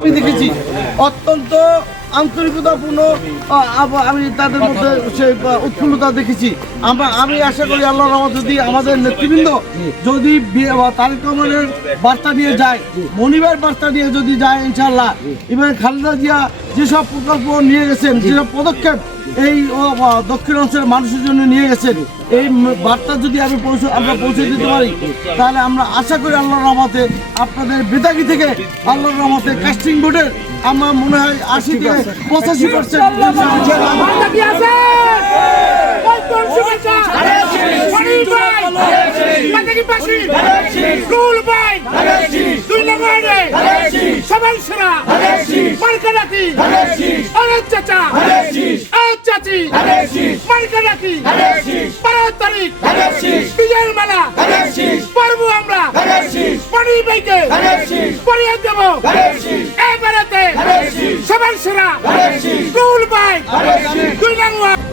আমি দেখেছি অত্যন্ত আন্তরিকতাপূর্ণ, আমি তাদের মধ্যে সে উৎফুল্লতা দেখেছি। আমি আশা করি আল্লাহর রহমতে যদি আমাদের নেতৃবৃন্দ যদি তারেক রহমানের বার্তা নিয়ে যায়, মনিবের বার্তা নিয়ে যদি যায়, ইনশাআল্লাহ এবার খালেদা জিয়া যেসব প্রকল্প নিয়ে গেছেন, যেসব পদক্ষেপ এই দক্ষিণ অঞ্চলের মানুষের জন্য নিয়ে গেছেন, এই বার্তা যদি আমরা পৌঁছে দিতে পারি, তাহলে আমরা আশা করি আল্লাহর রহমতে আপনাদের বেতাগি থেকে আল্লাহর রহমতে কাস্টিং ভোটের আমার মনে হয় 80 থেকে 85%। সবার সেরা রুল ভাই 2 নম্বর